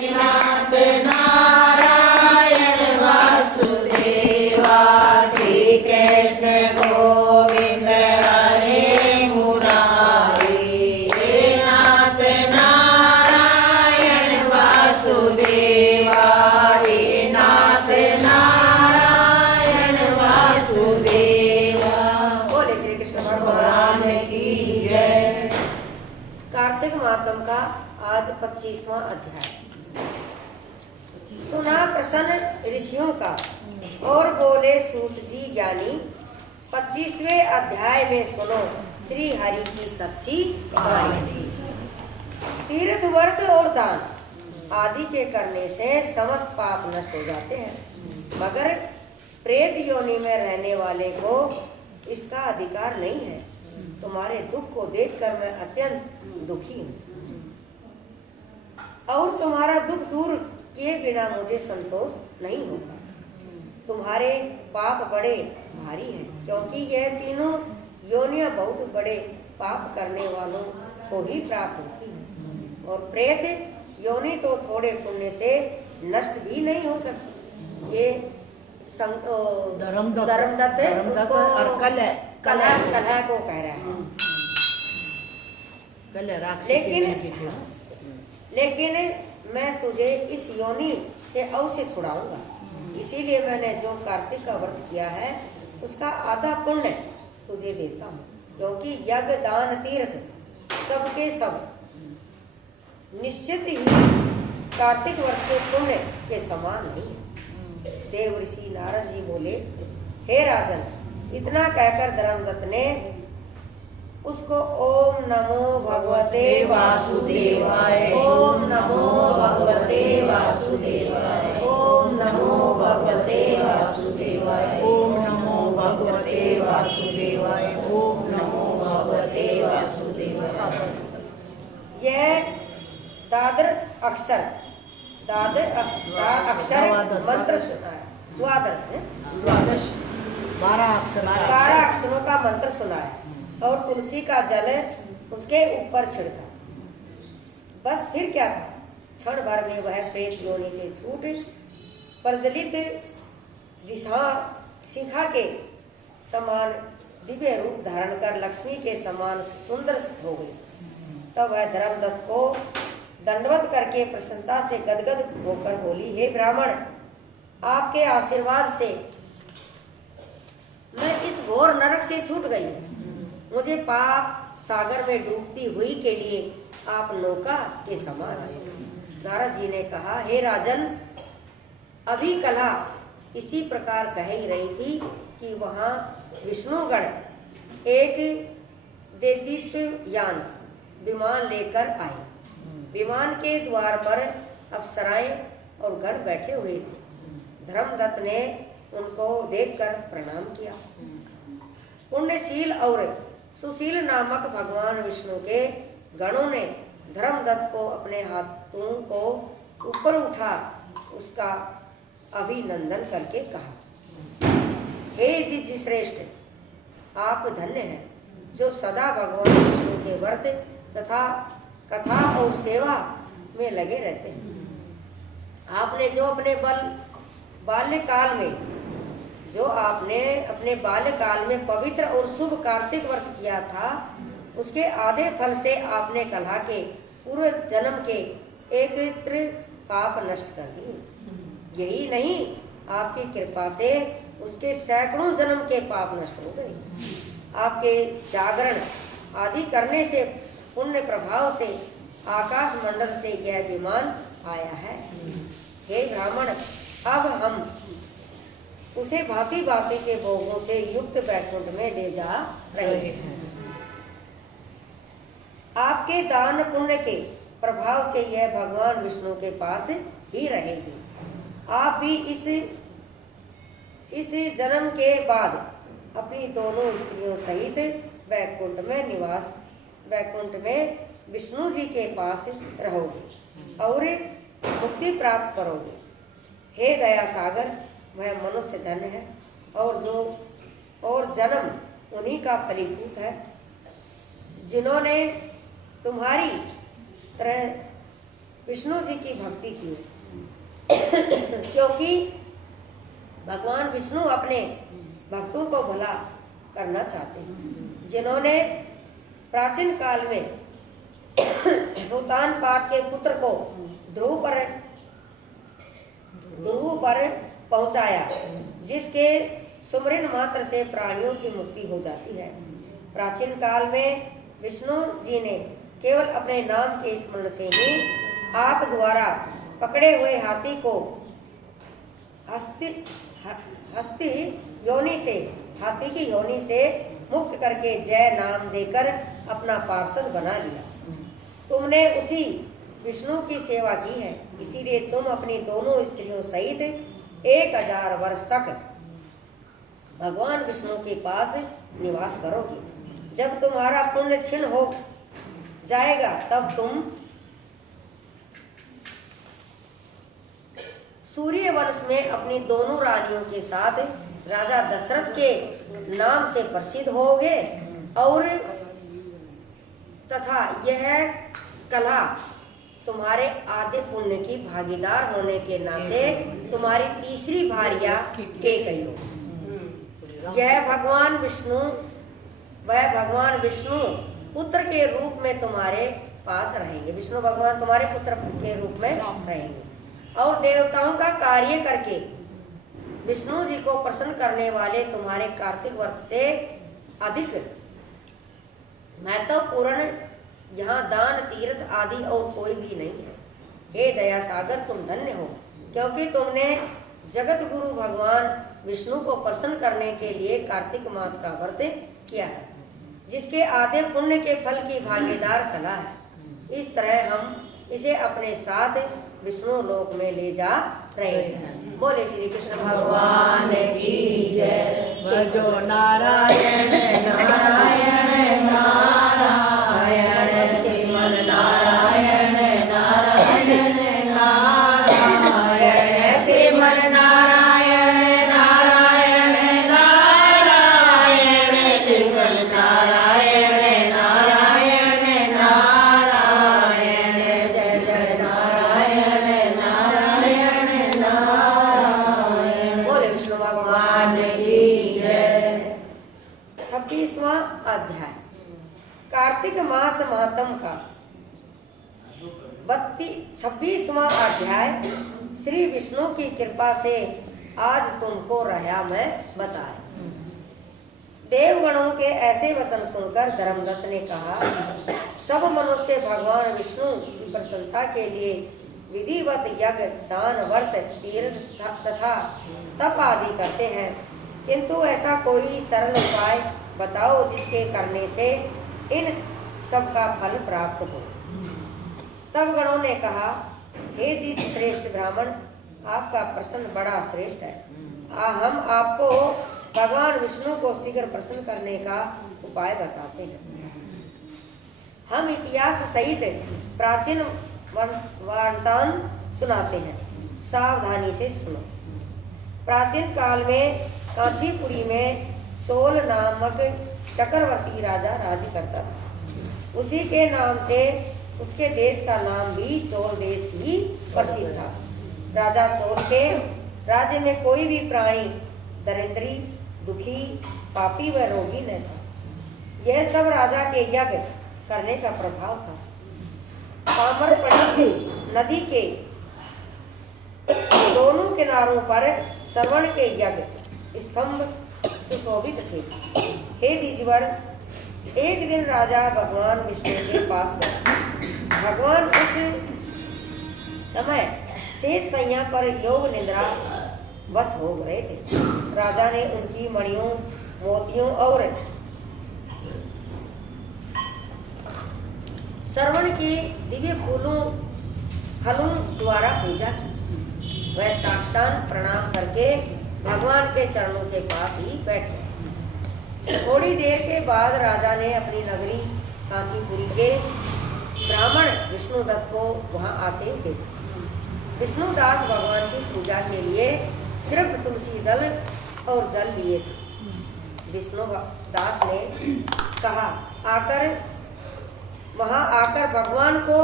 नाथ नारायण वासुदेवा श्री कृष्ण गोविंद हरे मुरारी। हे नाथ नारायण वासुदेवा हे नाथ नारायण वासुदेवा। बोले श्री कृष्ण भगवान की जय। कार्तिक मातम का आज 25वां अध्याय। सुना प्रसन्न ऋषियों का और बोले सूत जी ज्ञानी। 25वें अध्याय में सुनो श्री हरि की सच्ची कहानी। तीर्थ व्रत और दान आदि के करने से समस्त पाप नष्ट हो जाते हैं, मगर प्रेत योनि में रहने वाले को इसका अधिकार नहीं है। तुम्हारे दुख को देखकर मैं अत्यंत दुखी हूँ और तुम्हारा दुख दूर किए बिना मुझे संतोष नहीं होगा। तुम्हारे पाप बड़े भारी हैं, क्योंकि यह तीनों योनियां बहुत बड़े पाप करने वालों को ही प्राप्त होती हैं, और प्रेत योनि तो थोड़े पुण्य से नष्ट भी नहीं हो सकती। ये धर्मदत्त है, उसको कलह को कह रहा है। लेकिन मैं तुझे इस योनि से अवश्य छुड़ाऊंगा। इसीलिए मैंने जो कार्तिक का व्रत किया है उसका आधा पुण्य तुझे देता हूँ, क्योंकि यज्ञ दान तीर्थ सबके सब निश्चित ही कार्तिक व्रत के पुण्य के समान नहीं है। देव ऋषि नारद जी बोले, हे राजन, इतना कहकर धर्मदत्त ने उसको ओम नमो भगवते वासुदेवाय, ओम नमो भगवते वासुदेवाय, ओम नमो भगवते वासुदेवाय, ओम नमो भगवते वासुदेवाय, ओम नमो भगवते वासुदेवाय। यह द्वादश अक्षर मंत्र सुना है। द्वादश 12 अक्षरों का मंत्र सुना है और तुलसी का जल उसके ऊपर छिड़का। बस फिर क्या था, क्षण भर में वह प्रेत योनि से छूट प्रज्वलित दिशा शिखा के समान दिव्य रूप धारण कर लक्ष्मी के समान सुंदर हो गई। तब वह धर्मदत्त को दंडवत करके प्रसन्नता से गदगद होकर बोली, हे ब्राह्मण, आपके आशीर्वाद से मैं इस घोर नरक से छूट गई। मुझे पाप सागर में डूबती हुई के लिए आप नौका के समान हैं। नारद जी ने कहा, हे राजन, अभी कला इसी प्रकार कह ही रही थी कि वहाँ विष्णुगण एक देदीप्यमान विमान लेकर आए। विमान के द्वार पर अप्सराएं और गण बैठे हुए थे। धर्मदत्त ने उनको देखकर प्रणाम किया। पुण्यशील और सुशील नामक भगवान विष्णु के गणों ने धर्मदत्त को अपने हाथों को ऊपर उठा उसका अभिनंदन करके कहा, हे द्विज श्रेष्ठ, आप धन्य हैं जो सदा भगवान विष्णु के व्रत तथा कथा और सेवा में लगे रहते हैं। आपने जो अपने बाल्यकाल में पवित्र और शुभ कार्तिक व्रत किया था, उसके आधे फल से आपने कलह के पूर्व जन्म के एकत्र पाप नष्ट कर दिए। यही नहीं, आपकी कृपा से उसके सैकड़ों जन्म के पाप नष्ट हो गए। आपके जागरण आदि करने से पुण्य प्रभाव से आकाश मंडल से यह विमान आया है। हे ब्राह्मण, अब हम उसे भांति भांति के भोगों से युक्त वैकुंठ में ले जा रहे हैं। आपके दान पुण्य के प्रभाव से यह भगवान विष्णु के पास ही रहेगी। आप भी इस जन्म के बाद अपनी दोनों स्त्रियों सहित वैकुंठ में विष्णु जी के पास रहोगे और मुक्ति प्राप्त करोगे। हे दया सागर, वह मनुष्य धन्य है और जन्म उन्हीं का फलीभूत है जिन्होंने तुम्हारी तरह विष्णु जी की भक्ति की क्योंकि भगवान विष्णु अपने भक्तों को भला करना चाहते हैं। जिन्होंने प्राचीन काल में भूतानपाद के पुत्र को ध्रुव पर पहुंचाया, जिसके सुमरन मात्र से प्राणियों की मुक्ति हो जाती है। प्राचीन काल में विष्णु जी ने केवल अपने नाम के स्मरण से ही आप द्वारा पकड़े हुए हाथी को हस्ती योनि से, हाथी की योनि से मुक्त करके जय नाम देकर अपना पार्षद बना लिया। तुमने उसी विष्णु की सेवा की है, इसीलिए तुम अपनी दोनों स्त्रियों सहित 1000 वर्ष तक भगवान विष्णु के पास निवास करोगी। जब तुम्हारा पुण्य क्षीण हो जाएगा तब तुम सूर्य वंश में अपनी दोनों रानियों के साथ राजा दशरथ के नाम से प्रसिद्ध होगे और तथा यह कला तुम्हारे आधे पुण्य की भागीदार होने के नाते तुम्हारी तीसरी भार्या केकई हो। यह भगवान विष्णु पुत्र के रूप में तुम्हारे पास रहेंगे। विष्णु भगवान तुम्हारे पुत्र के रूप में रहेंगे और देवताओं का कार्य करके विष्णु जी को प्रसन्न करने वाले तुम्हारे कार्तिक व्रत से अधिक महत्वपूर्ण यहाँ दान तीर्थ आदि और कोई भी नहीं है। हे दया सागर, तुम धन्य हो, क्योंकि तुमने जगत गुरु भगवान विष्णु को प्रसन्न करने के लिए कार्तिक मास का व्रत किया है, जिसके आधे पुण्य के फल की भागीदार कला है। इस तरह हम इसे अपने साथ विष्णु लोक में ले जा रहे हैं। बोले श्री कृष्ण भगवान की जय। भजो नारायण नारायण नारायण, श्रीमन नारायण नारायण नारायण, श्रीमन नारायण नारायण नारायण, श्रीमन नारायण नारायण नारायण, जय जय नारायण नारायण नारायण। बोले विष्णु भगवान की जय। 26वां अध्याय कार्तिक मास महात्म का 26वां अध्याय श्री विष्णु की कृपा से आज तुमको रहा मैं बताए। देवगणों के ऐसे वचन सुनकर धर्मदत्त ने कहा, सब मनुष्य भगवान विष्णु की प्रसन्नता के लिए विधिवत यज्ञ, दान, व्रत, तीर्थ तथा तप आदि करते हैं, किंतु ऐसा कोई सरल उपाय बताओ जिसके करने से इन सब का फल प्राप्त हो। तब गणों ने कहा, हे दीद श्रेष्ठ ब्राह्मण, आपका प्रश्न बड़ा श्रेष्ठ है। हम आपको भगवान विष्णु को शीघ्र प्रसन्न करने का उपाय बताते हैं। हम इतिहास सहित प्राचीन वृत्तांत सुनाते हैं, सावधानी से सुनो। प्राचीन काल में कांचीपुरी में चोल नामक चक्रवर्ती राजा राज्य करता था। उसी के नाम से उसके देश का नाम भी चोल देश ही प्रसिद्ध था। राजा चोल के राज्य में कोई भी प्राणी दरिद्री, दुखी, पापी व रोगी न था। यह सब राजा के यज्ञ करने का प्रभाव था। ताम्रपर्णी नदी के दोनों किनारों पर श्रवण के यज्ञ स्तंभ सुशोभित थे। हे द्विजवर, एक दिन राजा भगवान विष्णु के पास गया। भगवान उस समय शेष शैया पर योग निद्रा वश हो गए थे। राजा ने उनकी मणियों, मोतियों और श्रवण के दिव्य फलों द्वारा पूजा की। वह साष्टांग प्रणाम करके भगवान के चरणों के पास ही बैठ गए। थोड़ी देर के बाद राजा ने अपनी नगरी कांचीपुरी के ब्राह्मण विष्णुदत्त को वहां आते देखा। विष्णुदास भगवान की पूजा के लिए सिर्फ तुलसी दल और जल लिए थे। विष्णुदास ने कहा, वहां आकर भगवान को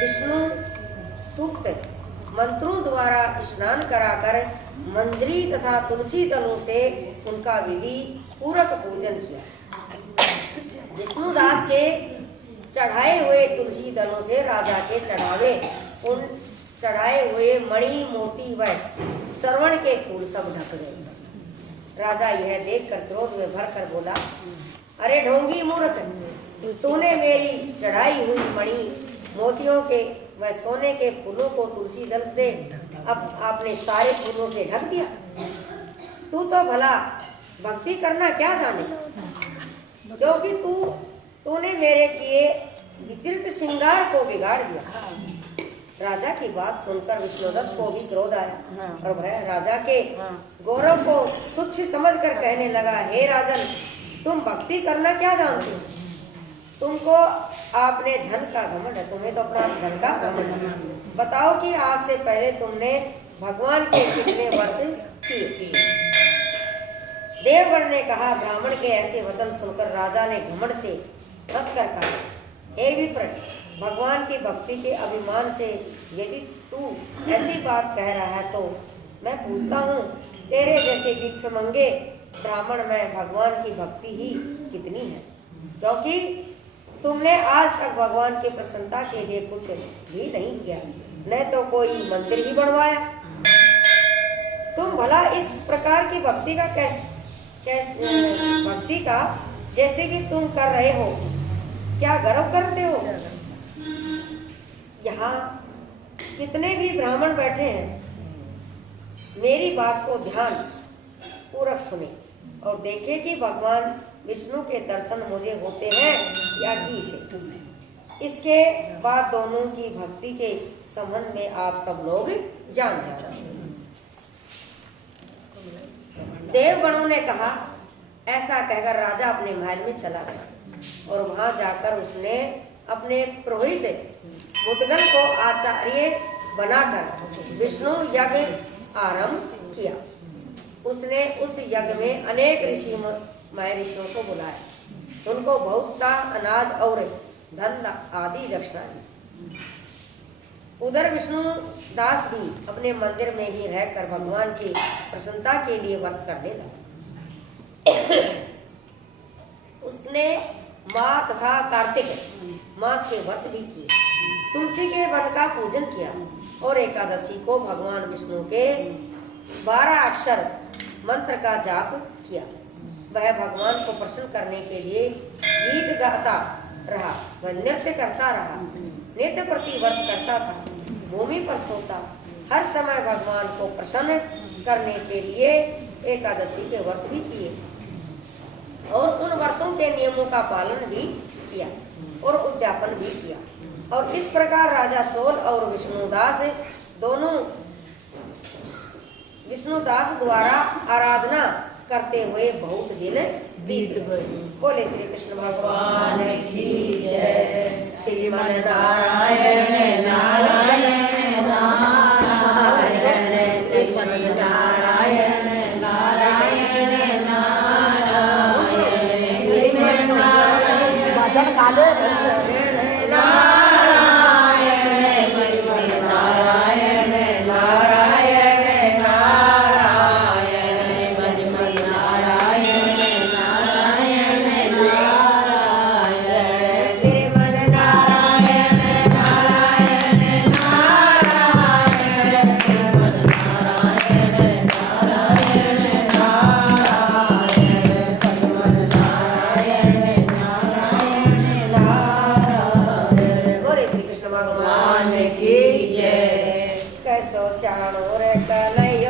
विष्णु सूक्त मंत्रों द्वारा स्नान कराकर मंजरी तथा तुलसी दलों से उनका विधि पूर्वक पूजन किया। विष्णुदास के चढ़ाए हुए तुलसी दलों से राजा के चढ़ावे उन चढ़ाए हुए मणि मोती व श्रवण के फूल सब ढक गए। राजा यह देखकर क्रोध में भर कर बोला, अरे ढोंगी मूर्ख, तूने मेरी चढ़ाई हुई मणि मोतियों के व सोने के फूलों को तुलसी दल से अब आपने सारे फूलों से ढक दिया। तू तो भला भक्ति करना क्या जाने, क्योंकि तूने मेरे किए विचित्र श्रृंगार को बिगाड़ दिया। राजा की बात सुनकर विष्णुदत्त को भी क्रोध आया और वह राजा के गौरव को तुच्छ समझकर कहने लगा, हे राजन, तुम भक्ति करना क्या जानते हो? तुमको आपने धन का घमंड है, तुम्हें तो अपना धन का घमंड है। बताओ कि आज से पहले तुमने भगवान के कितने व्रत किए? देवगण ने कहा, ब्राह्मण के ऐसे वचन सुनकर राजा ने घमंड से हंस कर कहा, हे विप्र, भगवान की भक्ति के अभिमान से यदि तू ऐसी बात कह रहा है तो मैं पूछता हूँ, तेरे जैसे भिक्षमंगे ब्राह्मण में भगवान की भक्ति ही कितनी है? क्योंकि तुमने आज तक भगवान की प्रसन्नता के लिए कुछ भी नहीं किया, न तो कोई मंदिर ही बनवाया। तुम भला इस प्रकार की भक्ति का भक्ति का जैसे कि तुम कर रहे हो, क्या गर्व करते हो? यहाँ कितने भी ब्राह्मण बैठे हैं, मेरी बात को ध्यान पूर्वक सुने और देखे कि भगवान विष्णु के दर्शन मुझे होते हैं या कि इसे। इसके बाद दोनों की भक्ति के संबंध में आप सब लोग जान जाओ। देवगणों ने कहा। ऐसा कहकर राजा अपने महल में चला गया और वहां जाकर उसने अपने पुरोहित मुद्गल को आचार्य बनाकर विष्णु यज्ञ आरंभ किया। उसने उस यज्ञ में अनेक ऋषियों को बुलाया, उनको बहुत सा अनाज और धन आदि दक्षिणा दी। उधर विष्णु दास भी अपने मंदिर में ही रहकर भगवान की प्रसन्नता के लिए व्रत करने लगा। उसने माँ तथा कार्तिक मास के व्रत भी किए, तुलसी के वन का पूजन किया और एकादशी को भगवान विष्णु के 12 अक्षर मंत्र का जाप किया। वह भगवान को प्रसन्न करने के लिए गीत गाता रहा, वह नृत्य करता रहा, नित्य प्रति व्रत करता था, भूमि पर सोता, हर समय भगवान को प्रसन्न करने के लिए एकादशी के व्रत भी किए और उन व्रतों के नियमों का पालन भी किया और उद्यापन भी किया। और इस प्रकार राजा चोल और विष्णुदास दोनों विष्णुदास द्वारा आराधना करते हुए बहुत दिन बीत गए। बोले श्री कृष्ण भगवान की जय। श्रीमन नारायण नारायण नारायण श्रीमन नारायण नारायण नारायण श्रीमन नारायण भजन काले कैसो श्याणो रे कन्हैया